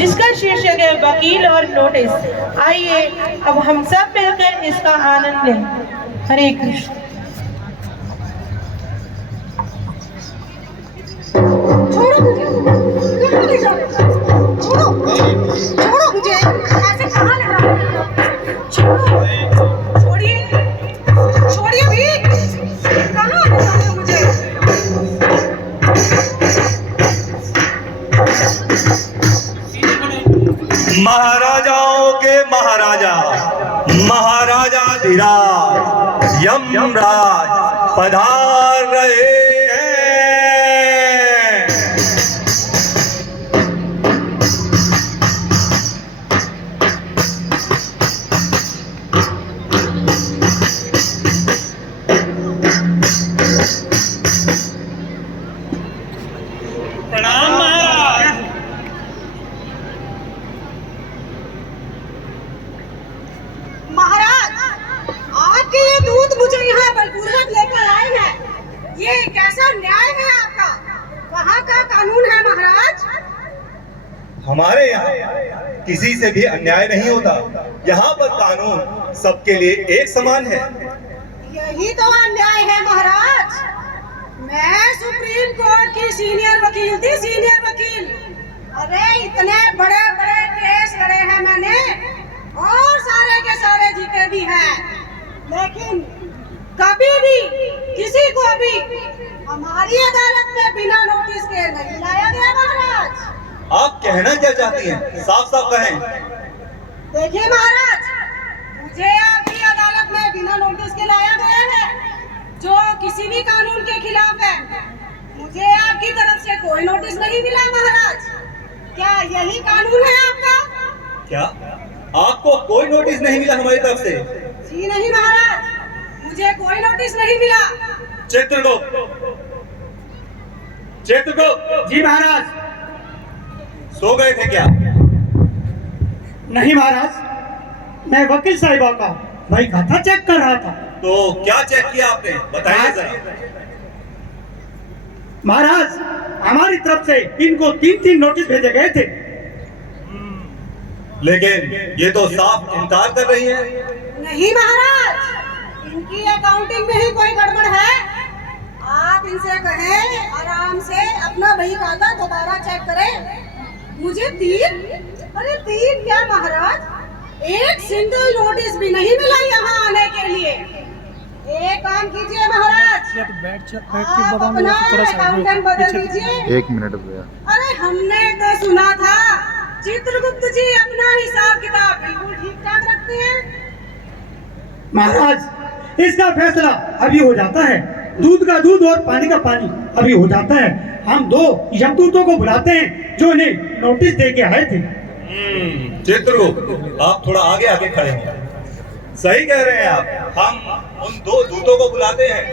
जिसका शीर्षक है वकील और नोटिस। आइए अब हम सब मिलकर इसका आनंद लें। हरे कृष्ण। छोड़ो मुझे, कहाँ ले जा रहे हो? छोड़ो, छोड़ो मुझे, ऐसे कहाँ ले जा रहे हो? छोड़ो, छोड़िए, छोड़िए भी, कहाँ ले जा रहे हो मुझे? महाराजाओं के महाराजा, महाराजा धीराज यमराज पधार रहे हैं। प्रणाम महाराज। महाराज, आपके ये दूत मुझे यहाँ बलपूर्वक लेकर आए हैं। ये कैसा न्याय है आपका? कहाँ का कानून है महाराज? हमारे यहाँ किसी से भी अन्याय नहीं होता। यहाँ पर कानून सबके लिए एक समान है। यही तो अन्याय है महाराज। मैं सुप्रीम कोर्ट की सीनियर वकील थी, सीनियर वकील। अरे इतने बड़े बड़े केस लड़े हैं मैंने और सारे के सारे जीते भी हैं, लेकिन कभी भी किसी को भी हमारी अदालत में बिना नोटिस के नहीं लाया गया महाराज। आप कहना क्या चाहती हैं? साफ साफ कहें। देखिए महाराज, मुझे आपकी अदालत में बिना नोटिस के लाया गया है, जो किसी भी कानून के खिलाफ है। मुझे आपकी तरफ से कोई नोटिस नहीं मिला महाराज। क्या यही कानून है आपका? क्या आपको कोई नोटिस नहीं मिला हमारी तरफ से? जी नहीं महाराज, मुझे कोई नोटिस नहीं मिला। चित्रगुप्त, चित्रगुप्त। जी महाराज। सो गए थे क्या? नहीं महाराज, मैं वकील साहिबा का भाई खाता चेक कर रहा था। तो क्या चेक किया आपने? बताइए जरा। महाराज, हमारी तरफ से इनको 3-3 नोटिस भेजे गए थे। लेकिन ये तो साफ इनकार कर रही है। नहीं महाराज, इनकी अकाउंटिंग में ही कोई गड़बड़ है। आप इनसे कहें आराम से अपना बही खाता दोबारा चेक करें। मुझे 3 क्या महाराज, एक सिंगल नोटिस भी नहीं मिला यहाँ आने के लिए। एक काम कीजिए महाराज, आप अपना अकाउंटेंट बदल दीजिए। 1 मिनट भैया। अरे हमने तो सुना था चित्रगुप्त जी अपना हिसाब किताब बिल्कुल ठीक ठाक रखते हैं। महाराज, इसका फैसला अभी हो जाता है। दूध का दूध और पानी का पानी अभी हो जाता है। हम 2 यमदूतों को बुलाते हैं जो इन्हें नोटिस दे के आए थे। चित्रगुप्त, आप थोड़ा आगे आगे खड़े हैं। सही कह रहे हैं आप। हम उन 2 दूतों को बुलाते हैं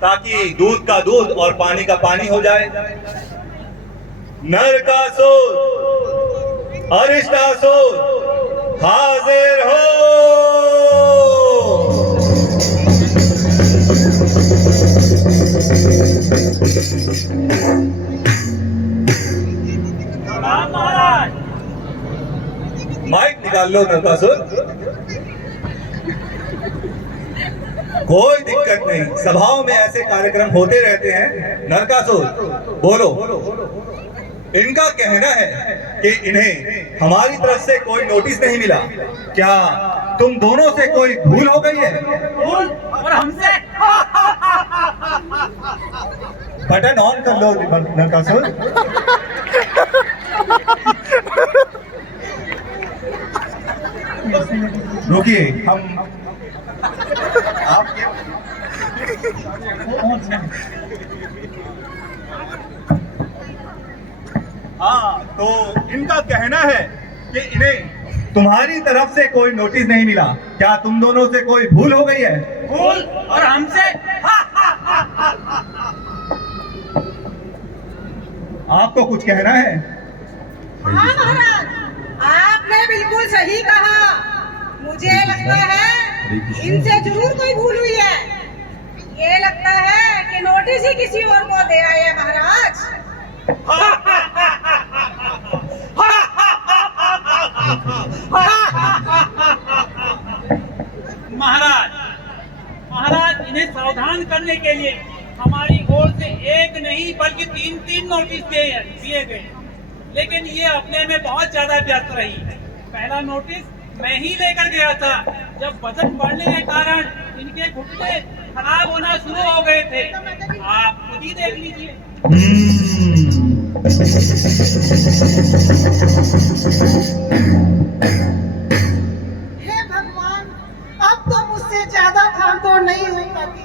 ताकि दूध का दूध और पानी का पानी हो जाए। नरकासुर, अरिष्टासुर, हाजिर हो। माइक निकाल लो नरकासुर। कोई दिक्कत नहीं, सभाओं में ऐसे कार्यक्रम होते रहते हैं। नरकासुर बोलो। इनका कहना है कि इन्हें हमारी तरफ से कोई नोटिस नहीं मिला। क्या तुम दोनों से कोई भूल हो गई है? भूल? और हमसे? बटन ऑन कर लो नरकासुर। रुकिए, हम आपके हाँ, तो इनका कहना है कि इन्हें तुम्हारी तरफ से कोई नोटिस नहीं मिला। क्या तुम दोनों से कोई भूल हो गई है? भूल? और हमसे? आपको कुछ कहना है? हाँ महाराज, आपने बिल्कुल सही कहा। मुझे लगता है इनसे जरूर कोई भूल हुई है। ये लगता है कि नोटिस ही किसी और को दे आए हैं महाराज। महाराज इन्हें सावधान करने के लिए हमारी ओर से एक नहीं बल्कि 3 नोटिस दिए गए, लेकिन ये अपने में बहुत ज्यादा व्यस्त रही। पहला नोटिस मैं ही लेकर गया था जब वजन बढ़ने के कारण इनके घुटने खराब होना शुरू हो गए थे। आप खुद ही देख लीजिए। हे भगवान, अब तो मुझसे ज्यादा भागदौड़ नहीं हो पाती।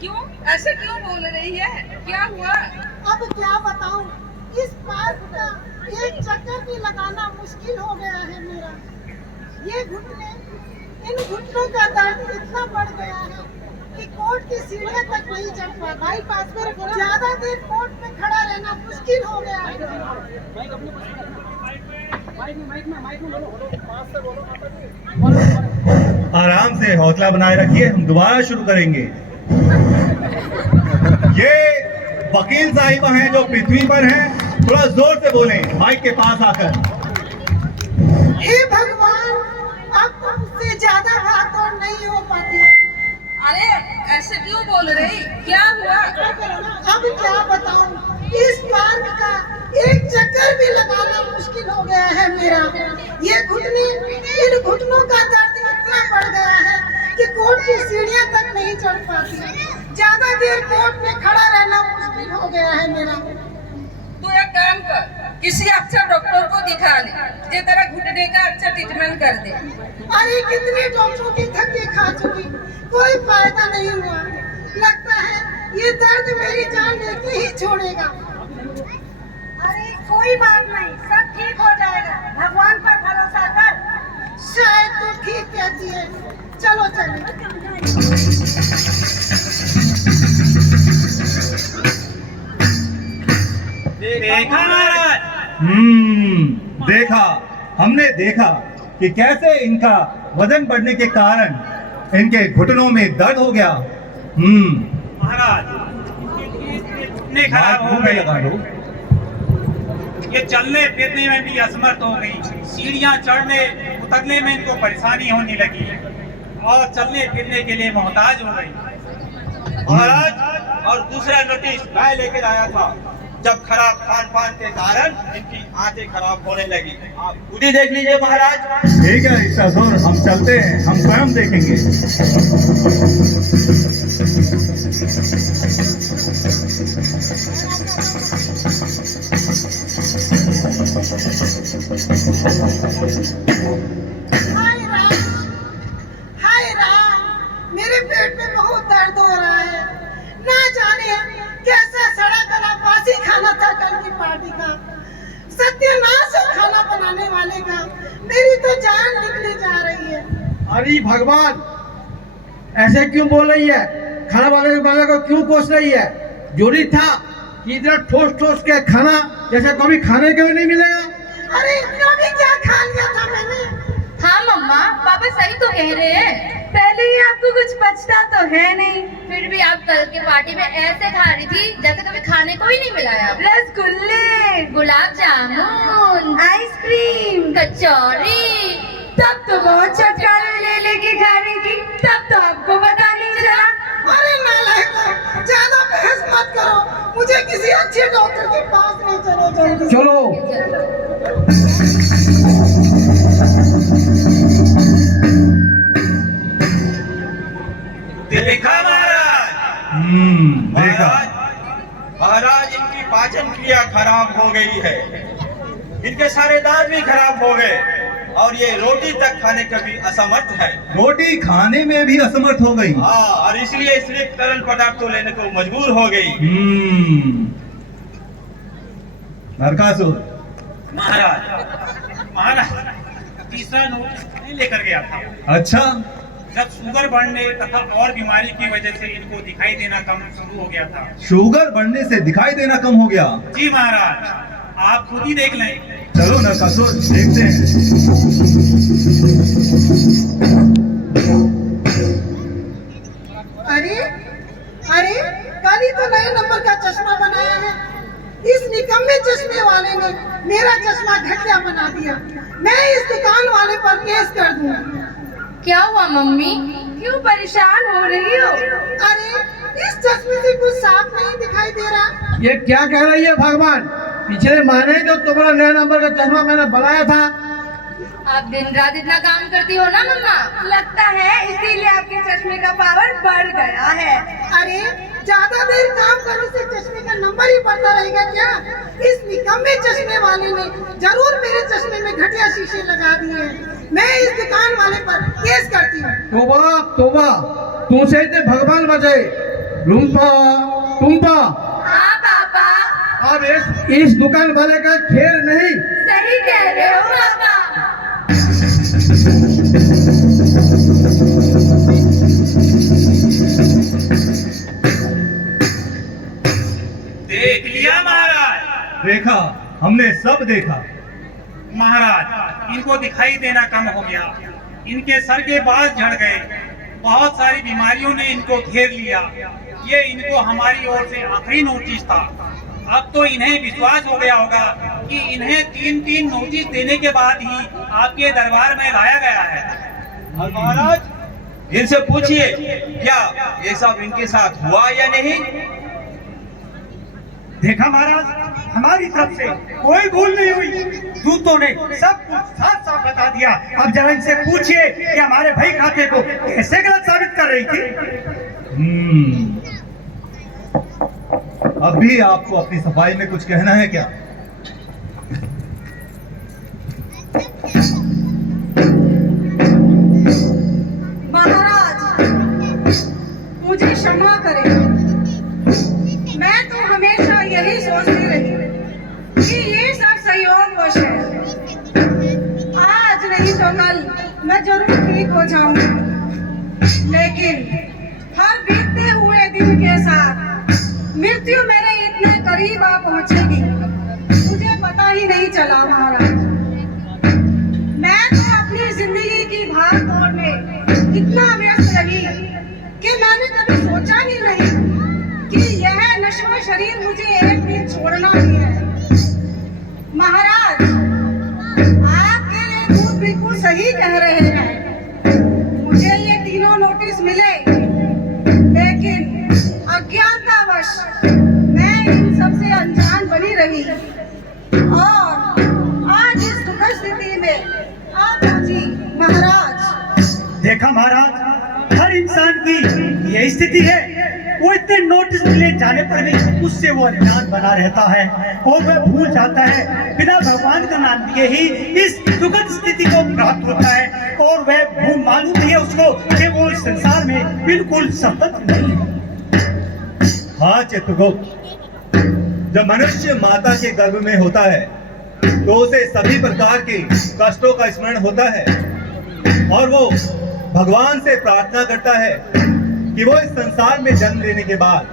क्यों? ऐसे क्यों बोल रही है? क्या हुआ? अब क्या बताऊं, इस पार्क का एक चक्कर भी लगाना मुश्किल हो गया है मेरा। ये घुटने, इन घुटनों का दर्द इतना बढ़ गया है कि कोर्ट की सीढ़ियां तक नहीं चढ़ पाता। ज्यादा देर कोर्ट में खड़ा रहना मुश्किल हो गया है। आराम से हौसला बनाए रखिए, हम दोबारा शुरू करेंगे। ये वकील साहिबा हैं जो पृथ्वी पर हैं, थोड़ा जोर से बोलें माइक के पास आकर। हे भगवान, अब तो मुझसे ज्यादा भागदौड़ नहीं हो पाती। अरे ऐसे क्यों बोल रही? क्या हुआ? अब क्या बताऊं, इस पार्क का एक चक्कर भी लगाना मुश्किल हो गया है मेरा। ये घुटने, इन घुटनों का दर्द इतना बढ़ गया है कि कोर्ट की सीढ़ियां तक नहीं चढ़ पाती। ज्यादा देर कोर्ट में खड़ा रहना मुश्किल हो गया है मेरा। तू एक काम कर, किसी अच्छा डॉक्टर को दिखा ले, ये तेरा घुटने का अच्छा ट्रीटमेंट कर दे। अरे कितने डॉक्टरों की धक्के खा चुकी, कोई फायदा नहीं हुआ। लगता है ये दर्द मेरी जान लेके ही छोड़ेगा। अरे कोई बात नहीं, सब ठीक हो जाएगा, भगवान पर भरोसा कर। शायद तू ठीक कहती है, चलो चलो। देखा महाराज? देखा, हमने देखा कि कैसे इनका वजन बढ़ने के कारण इनके घुटनों में दर्द हो गया। महाराज इतने खराब हो मुंह में लगा गए, लो। ये चलने फिरने में भी असमर्थ हो गई। सीढ़ियां चढ़ने उतरने में इनको परेशानी होने लगी और चलने फिरने के लिए मोहताज हो गई। महाराज, और दूसरा नोटिस मैं लेकर आया था जब खराब खान पान के कारण इनकी आंखें खराब होने लगी। आप खुद ही देख लीजिए महाराज। ठीक है ईश्वर, हम चलते हैं, हम स्वयं देखेंगे। हाय राम, मेरे पेट में बहुत दर्द हो रहा है। ना जाने कैसा सड़ा गला बासी खाना था कल की पार्टी का। सत्यानाश है खाना बनाने वाले का। मेरी तो जान निकली जा रही है। अरे भगवान, ऐसे क्यों बोल रही है? खाना वाले को क्यों कोस रही है? जोरी था कि इधर ठोस ठोस के खाना जैसे कभी खाने के भी नहीं मिलेगा। अरे इतना भी क्या खा लिया था मैंने? हाँ मम्मा, पापा सही तो कह रहे हैं। पहले ही आपको कुछ बचता तो है नहीं, फिर भी आप कल की पार्टी में ऐसे खा रही थी जैसे कभी खाने को ही नहीं मिलाया। रसगुल्ले, गुलाब जामुन, आइसक्रीम, कचौरी, तब तो बहुत चटकारे ले लेके खा रही थी, तब तो आपको पता नहीं चला। अरे नालायकों, ज्यादा बहस मत करो। मुझे किसी अच्छे डॉक्टर के पास ले चलो जल्दी। चलो। देखा महाराज? देखा। महाराज, इनकी पाचन क्रिया खराब हो गई है, इनके सारे दांत भी खराब हो गए और ये रोटी तक खाने का भी असमर्थ है। रोटी खाने में भी असमर्थ हो गई। हाँ, और इसलिए सिर्फ तरल पदार्थों लेने को मजबूर हो गई। नरकासुर। महाराज तीसरा नोटिस मैं लेकर गया था। अच्छा, जब शुगर बढ़ने तथा और बीमारी की वजह से इनको दिखाई देना कम शुरू हो गया था। शुगर बढ़ने से दिखाई देना कम हो गया? जी महाराज, आप खुद ही देख लें। चलो नरकासुर, देखते हैं। अरे अरे, कल ही तो नए नंबर का चश्मा बनाया है। इस निकम्मे चश्मे वाले ने मेरा चश्मा घटिया बना दिया। मैं इस दुकान वाले पर केस कर दूंगी। क्या हुआ मम्मी, क्यों परेशान हो रही हो? अरे इस चश्मे से कुछ साफ नहीं दिखाई दे रहा। ये क्या कह रही है भगवान? पिछले महीने जो तुम्हारा नया नंबर का चश्मा मैंने बनाया था। आप दिन रात इतना काम करती हो ना मम्मा, लगता है इसीलिए आपके चश्मे का पावर बढ़ गया है। अरे ज्यादा देर काम करने से चश्मे का नंबर ही बढ़ता रहेगा क्या? इस निकम्मे चश्मे वाले ने जरूर मेरे चश्मे में घटिया शीशे लगा दिए। मैं इस दुकान वाले पर केस करती हूँ। तोबा तोबा, तुमसे इतने भगवान बचे। लुम्पा टुम्पा, हाँ पापा, अब इस दुकान वाले का खेल नहीं। सही कह रहे हो पापा। देख लिया महाराज? देखा, हमने सब देखा। महाराज, इनको दिखाई देना कम हो गया, इनके सर के बाल झड़ गए, बहुत सारी बीमारियों ने इनको घेर लिया। ये इनको हमारी ओर से आखिरी नोटिस था। अब तो इन्हें विश्वास हो गया होगा कि इन्हें 3-3 नोटिस देने के बाद ही आपके दरबार में लाया गया है। और महाराज, इनसे पूछिए क्या ये सब इनके साथ हुआ या नहीं। देखा महाराज, हमारी तरफ से कोई भूल नहीं हुई। दूतों ने सब कुछ साफ साफ बता दिया। अब जरा इनसे पूछिए कि हमारे भाई खाते को कैसे गलत साबित कर रही थी। अभी आपको अपनी सफाई में कुछ कहना है क्या? महाराज, मुझे क्षमा करें। मैं तो हमेशा यही सोचती रही कि ये सब सहयोगवश है। आज नहीं तो कल मैं जरूर ठीक हो जाऊंगी, लेकिन हर बीतते हुए दिन के साथ मृत्यु मेरे इतने करीब आ पहुंचेगी, मुझे पता ही नहीं चला। महाराज, मैं तो अपनी जिंदगी की भाग दौड़ में इतना व्यस्त रही कि मैंने कभी सोचा ही नहीं कि यह नश्वर शरीर मुझे एक दिन छोड़ना ही है। महाराज, आपके ये दूत बिल्कुल सही कह रहे हैं। मुझे ये तीनों नोटिस मिले, लेकिन अज्ञानतावश मैं इन सबसे अनजान बनी रही और आज इस दुखद स्थिति में आप पहुंची। महाराज, देखा महाराज, हर इंसान की यही स्थिति है। वो इतने नोटिस मिले जाने पर भी उससे वो अनजान बना रहता है और वह भूल जाता है। बिना भगवान का नाम लिए ही इस दुखद स्थिति को प्राप्त होता है और वह भूल मालूम नहीं है उसको कि वो इस संसार में बिल्कुल सतत नहीं है। हाँ चित्रगुप्त, जब मनुष्य माता के गर्भ में होता है तो उसे सभी प्रकार के कष्टों का स्मरण होता है और वो भगवान से प्रार्थना करता है कि वो इस संसार में जन्म लेने के बाद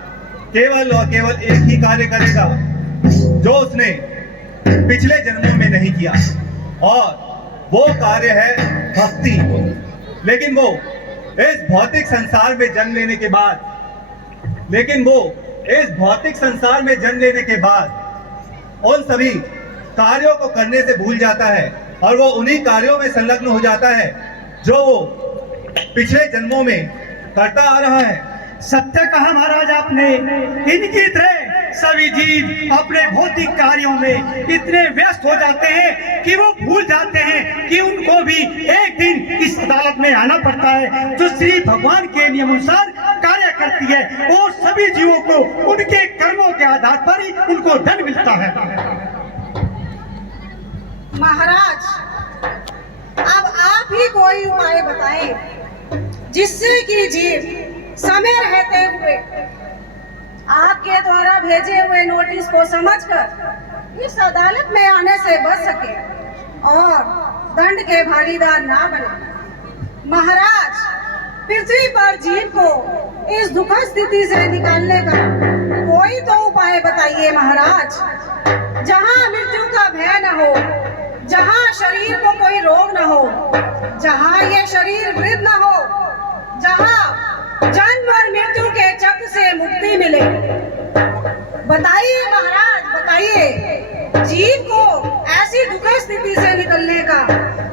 केवल और केवल एक ही कार्य करेगा जो उसने पिछले जन्मों में नहीं किया, और वो कार्य है भक्ति। लेकिन वो इस भौतिक संसार में जन्म लेने के बाद उन सभी कार्यों को करने से भूल जाता है और वो उन्हीं कार्यों में संलग्न हो जाता है जो वो पिछले जन्मों में करता आ रहा है। सत्य कहा महाराज आपने। इनकी तरह सभी जीव अपने भौतिक कार्यों में इतने व्यस्त हो जाते हैं कि वो भूल जाते हैं कि उनको भी एक दिन इस अदालत में आना पड़ता है जो श्री भगवान के नियम अनुसार कार्य करती है और सभी जीवों को उनके कर्मों के आधार पर ही उनको दंड मिलता है। महाराज, अब आप ही कोई उपाय बताएं जिससे कि जीव समय रहते हुए आपके द्वारा भेजे हुए नोटिस को समझकर इस अदालत में आने से बच सके और दंड के भागीदार ना बने। महाराज, पृथ्वी पर जीव को इस दुखद स्थिति से निकालने का कोई तो उपाय बताइए महाराज, जहाँ मृत्यु का भय न हो, जहाँ शरीर को कोई रोग न हो, जहाँ ये शरीर वृद्ध न हो, जहाँ जन्म और मृत्यु के चक्र से मुक्ति मिले। बताइए महाराज, बताइए, जीव को से निकलने का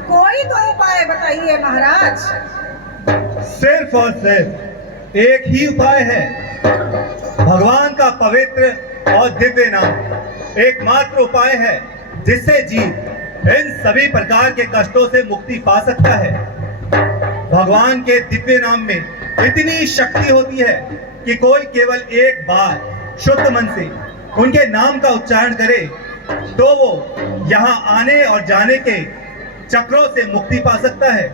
कोई तो उपाय बताइए महाराज। सिर्फ और सिर्फ एक ही उपाय है, भगवान का पवित्र और दिव्य नाम एकमात्र उपाय है जिससे जीव इन सभी प्रकार के कष्टों से मुक्ति पा सकता है। भगवान के दिव्य नाम में इतनी शक्ति होती है कि कोई केवल एक बार शुद्ध मन से उनके नाम का उच्चारण करे तो वो यहाँ आने और जाने के चक्रों से मुक्ति पा सकता है।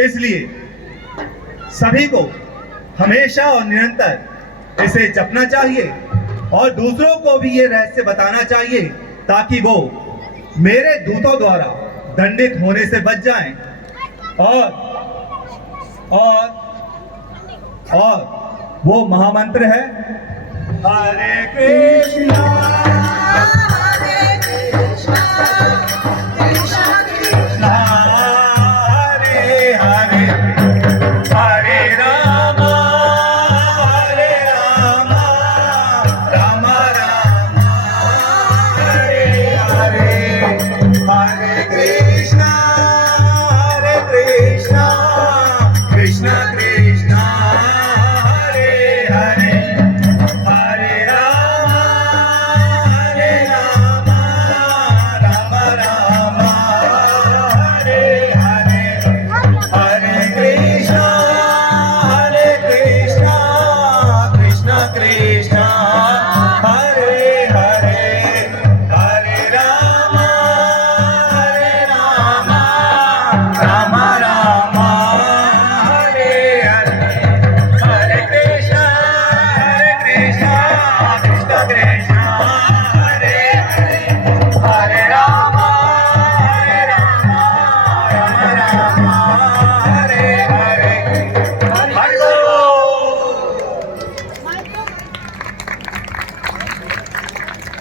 इसलिए सभी को हमेशा और निरंतर इसे जपना चाहिए और दूसरों को भी ये रहस्य बताना चाहिए ताकि वो मेरे दूतों द्वारा दंडित होने से बच जाएं। और वो महामंत्र है हरे कृष्णा हरे कृष्णा कृष्णा कृष्णा हरे हरे हरे राम राम राम हरे हरे हरे कृष्णा कृष्णा कृष्णा हरे हरे हरे राम राम राम हरे हरे हरे कृष्णा कृष्णा कृष्णा हरे हरे हरे राम राम राम हरे हरे हरे कृष्णा कृष्णा कृष्णा हरे हरे हरे राम राम राम हरे